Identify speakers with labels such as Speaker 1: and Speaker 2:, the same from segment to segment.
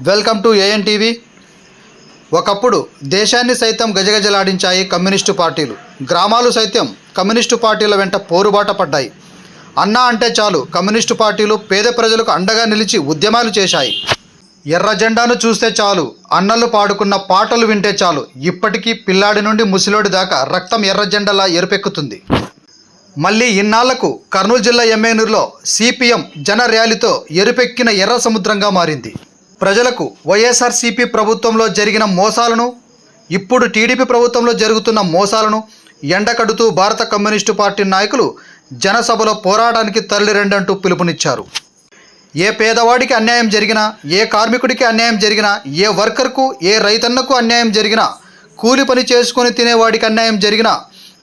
Speaker 1: Welcome to AN TV ఒకప్పుడు దేశాన్ని సైతం గజగజలాడించాయి కమ్యూనిస్టు పార్టీలు. గ్రామాలు సైతం కమ్యూనిస్టు పార్టీల వెంట పోరుబాట పడ్డాయి. అన్నా అంటే చాలు కమ్యూనిస్టు పార్టీలు పేద ప్రజలకు అండగా నిలిచి ఉద్యమాలు చేశాయి. ఎర్ర జెండాను చూస్తే చాలు అన్నలు పాడుకున్న పాటలు వింటే చాలు ఇప్పటికీ పిల్లాడి నుండి ముసిలోడి దాకా రక్తం ఎర్ర జెండలా ఎరుపెక్కుతుంది. మళ్ళీ ఇన్నాళ్ళకు కర్నూలు జిల్లా ఎమ్మెనూరులో సిపిఎం జన ర్యాలీతో ఎరుపెక్కిన ఎర్ర సముద్రంగా మారింది. ప్రజలకు వైఎస్ఆర్సీపీ ప్రభుత్వంలో జరిగిన మోసాలను ఇప్పుడు టీడీపీ ప్రభుత్వంలో జరుగుతున్న మోసాలను ఎండకడుతూ భారత కమ్యూనిస్టు పార్టీ నాయకులు జనసభలో పోరాటానికి తరలిరండంటూ పిలుపునిచ్చారు. ఏ పేదవాడికి అన్యాయం జరిగినా ఏ కార్మికుడికి అన్యాయం జరిగినా ఏ వర్కర్కు ఏ రైతన్నకు అన్యాయం జరిగినా కూలి పని చేసుకొని తినేవాడికి అన్యాయం జరిగినా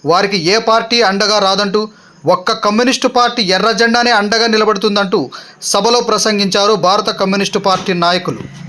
Speaker 1: వారికి ఏ పార్టీ అండగా రాదంటూ ఒక్క కమ్యూనిస్టు పార్టీ ఎర్ర జెండానే అండగా నిలబడుతుందంటూ సభలో ప్రసంగించారు భారత కమ్యూనిస్టు పార్టీ నాయకులు.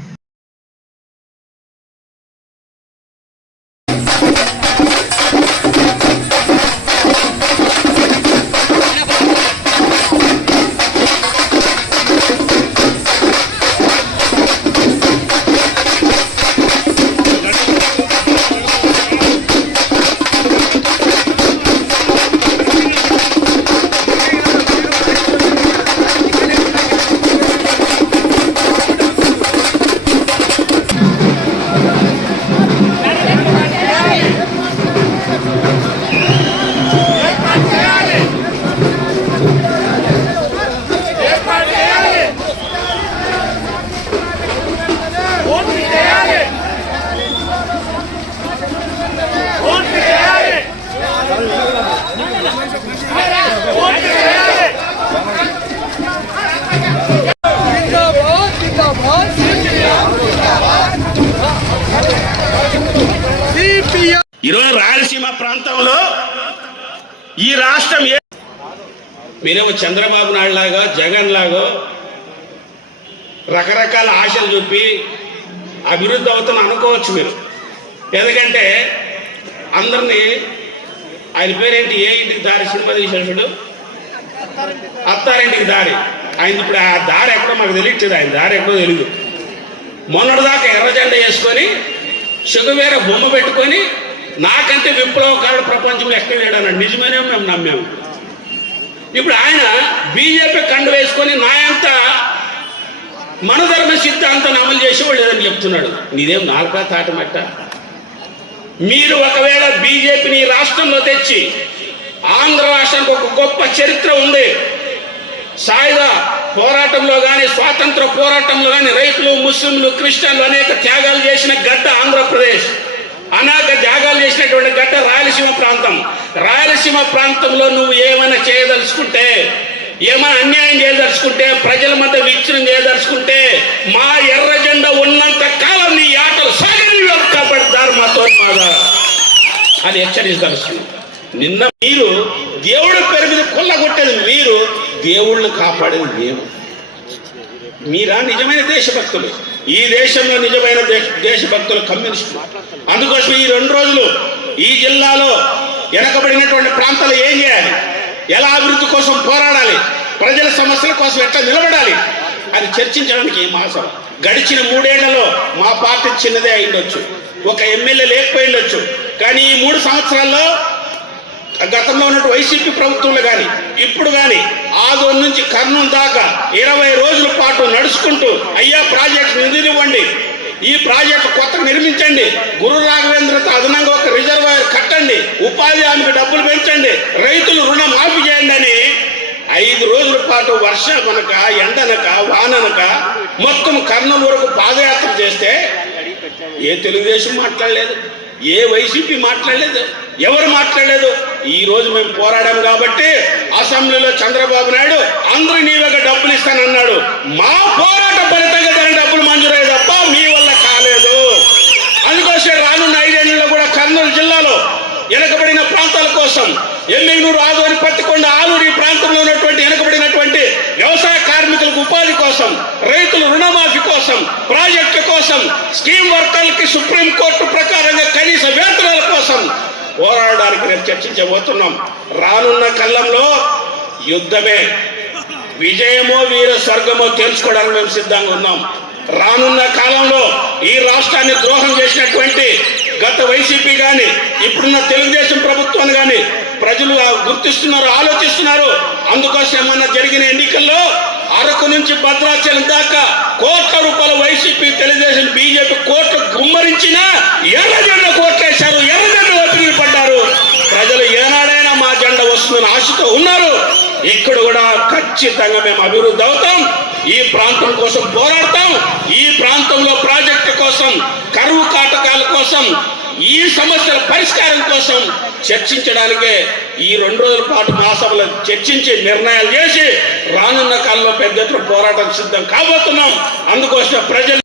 Speaker 2: ఈరోజు రాయలసీమ ప్రాంతంలో ఈ రాష్ట్రం ఏ మీరేమో చంద్రబాబు నాయుడు లాగా జగన్ లాగా రకరకాల ఆశలు చూపి అభివృద్ధి అవుతాం అనుకోవచ్చు మీరు. ఎందుకంటే అందరినీ ఆయన పేరేంటి? ఏ ఇంటికి దారి? సినిమా తీసేసాడు అత్తారింటికి దారి. ఆయన ఇప్పుడు ఆ దారి ఎక్కడో మాకు తెలియట్లేదు. ఆయన దారి ఎక్కడో తెలియదు మొన్నటిదాకా ఎర్రజెండ వేసుకొని సుగవేర బొమ్మ పెట్టుకొని నాకంటే విప్లవకారుడు ప్రపంచంలో ఎక్కడ లేడన్నాడు? నిజమేనే మేము నమ్మాము. ఇప్పుడు ఆయన బీజేపీ కండు వేసుకొని నా అంత మనధర్మ సిద్ధాంతాన్ని అమలు చేసేవాళ్ళు లేదని చెప్తున్నాడు. నీదేం నాలుగా తాటమట్ట మీరు ఒకవేళ బీజేపీని రాష్ట్రంలో తెచ్చి ఆంధ్ర రాష్ట్రానికి ఒక గొప్ప చరిత్ర ఉంది. సాయుధ పోరాటంలో కానీ స్వాతంత్ర పోరాటంలో కానీ రైతులు ముస్లింలు క్రిస్టియన్లు అనేక త్యాగాలు చేసిన గడ్డ ఆంధ్రప్రదేశ్. అనేక త్యాగాలు చేసినటువంటి గడ్డ రాయలసీమ ప్రాంతం. రాయలసీమ ప్రాంతంలో నువ్వు ఏమైనా చేయదలుచుకుంటే ఏమైనా అన్యాయం చేయదలుచుకుంటే ప్రజల మధ్య విచ్ఛిన్నం చేయదలుచుకుంటే మా ఎర్ర జెండా ఉన్నంత కాలం నీ ఆటలు సాగని కాబడతారు మాతో మాదా. అది హెచ్చరించదలుచుకున్నాం నిన్న మీరు దేవుడి పేరు మీద కొల్లగొట్టేది మీరు. దేవుళ్ళు కాపాడిన దేవుడు. మీరా నిజమైన దేశభక్తులు. ఈ దేశంలో నిజమైన దేశ- దేశభక్తులు కమ్యూనిస్టులు. అందుకోసం ఈ రెండు రోజులు ఈ జిల్లాలో వెనకబడినటువంటి ప్రాంతాలు ఏం చేయాలి? ఎలా అభివృద్ధి కోసం పోరాడాలి? ప్రజల సమస్యల కోసం ఎట్లా నిలబడాలి? అని చర్చించడానికి ఈ మాసం. గడిచిన మూడేళ్ళలో మా పార్టీ చిన్నదే అయిండొచ్చు. ఒక ఎమ్మెల్యే లేకపోయిండొచ్చు. కానీ ఈ మూడు సంవత్సరాల్లో గతంలో ఉన్నట్టు వైసీపీ ప్రభుత్వంలో కానీ ఇప్పుడు కానీ ఆదోన్ నుంచి కర్నూలు దాకా ఇరవై రోజుల పాటు నడుచుకుంటూ అయ్యా ప్రాజెక్ట్ నిధులివ్వండి. ఈ ప్రాజెక్టు కొత్త నిర్మించండి. గురు రాఘవేంద్రతో అదనంగా ఒక రిజర్వాయర్ కట్టండి. ఉపాధి హామీకి డబ్బులు పెంచండి. రైతులు రుణం మాఫీ చేయండి అని ఐదు రోజుల పాటు వర్షమనక ఎండనక వాననక మొత్తం కర్నూలు వరకు పాదయాత్ర చేస్తే ఏ తెలుగుదేశం మాట్లాడలేదు ఏ వైసీపీ మాట్లాడలేదు ఎవరు మాట్లాడలేదు. ఈ రోజు మేము పోరాడాం కాబట్టి అసెంబ్లీలో చంద్రబాబు నాయుడు అందరూ నీవగా డబ్బులు ఇస్తానన్నాడు. మా పోరాట ఫలితంగా దాని డబ్బులు మంజూరయ్యే తప్ప మీ వల్ల కాలేదు. అందుకోసం రానున్న ఐదేళ్ళలో కూడా కర్నూలు జిల్లాలో వెనకబడిన ప్రాంతాల కోసం ఎమ్మెగనూరు ఆదోని పత్తికొండ ఆలూరు ఈ ప్రాంతంలో ఉన్నటువంటి వెనకబడినటువంటి వ్యవసాయ కార్మికులకు ఉపాధి కోసం రైతుల రుణమాఫీ కోసం ప్రాజెక్టు కోసం స్కీమ్ వర్కర్లకి సుప్రీంకోర్టు ప్రకారంగా కనీస వేతనాల కోసం పోరాడడానికి మేము చర్చించబోతున్నాం. రానున్న కళ్ళంలో యుద్ధమే. విజయమో వీర స్వర్గమో తెలుసుకోవడానికి మేము సిద్ధంగా ఉన్నాం. రానున్న కాలంలో ఈ రాష్ట్రాన్ని ద్రోహం చేసినటువంటి గత వైసీపీ కానీ ఇప్పుడున్న తెలుగుదేశం ప్రభుత్వాన్ని కానీ ప్రజలు గుర్తిస్తున్నారు ఆలోచిస్తున్నారు. అందుకోసం ఏమన్నా జరిగిన ఎన్నికల్లో అరకు నుంచి భద్రాచలం దాకా కోట్ల రూపాయల వైసీపీ తెలుగుదేశం బీజేపీ కోట్లు గుమ్మరించినా ఎర్రజెండ కోట్లేశారు ఎర్రజెండ ఒత్తిడి పడ్డారు. ప్రజలు ఏనాడైనా మా జెండా వస్తుందని ఆశతో ఉన్నారు. ఇక్కడ కూడా ఖచ్చితంగా మేము అభివృద్ధి అవుతాం. ఈ ప్రాంతం కోసం పోరాడతాం. ఈ ప్రాంతంలో ప్రాజెక్టు కోసం కరువు కాటకాల కోసం ఈ సమస్యల పరిష్కారం కోసం చర్చించడానికే ఈ రెండు రోజుల పాటు మా సభలు చర్చించి నిర్ణయాలు చేసి రానున్న కాలంలో పెద్ద ఎత్తున పోరాటం సిద్ధం కాబోతున్నాం. అందుకోసం ప్రజలు